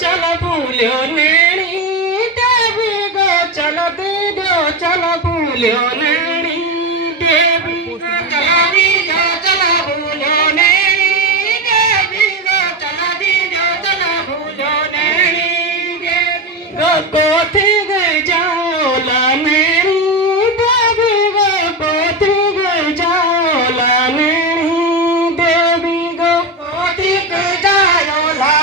चल भूल्यो नैनी देवी गो चल दीदो चल भूल्यो नैनी देवी गो चल दीदो चल भूल्यो नैनी देवी गो चल दीदो चल भूल्यो नैनी देवी गो कोथी गई जाओ ला नैनी देवी गो कोथी गई जाओ ला नैनी देवी गो कोथी गई जाओ ला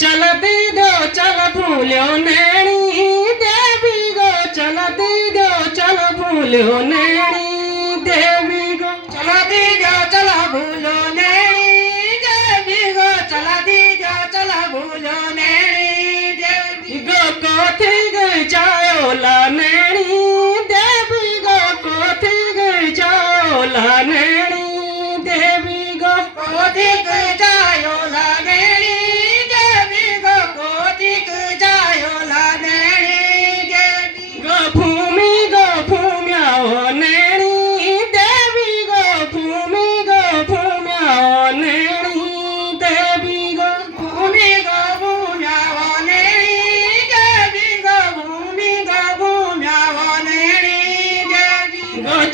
चल दीदो चल भूल्यो नैनी देवी गो चल दीदो चल भूल्यो नैनी देवी गो चल दीदो चल भूल्यो नैनी देवी गो चल दीदो चल भूल्यो नैनी देवी गो कोथी गई जाओ ला नैनी देवी गो कोथी गई जाओ ला नैनी देवी गो कोथी गई जाओ ला नैनी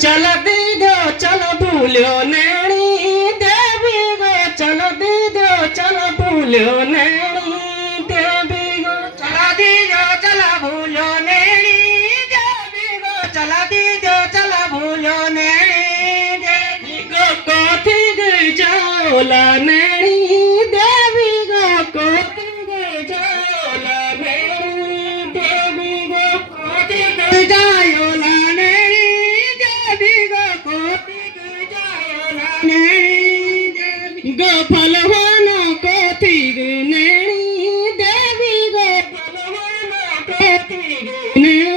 चल दीदो चल भूल्यो नैनी देवी गो चल दीदो चल भूल्यो नैनी देवी गो चल दीदो चल भूल्यो नैनी देवी गो चल दीदो चल भूल्यो नैनी देवी गो कोथी गई जाओ ला नैनी देवी गो कोथी गई जाओ ला नैनी देवी गो कोथी गई जाओ ला गो फलवाना कोथी नैनी देवी गो फलवाना कोथी नैनी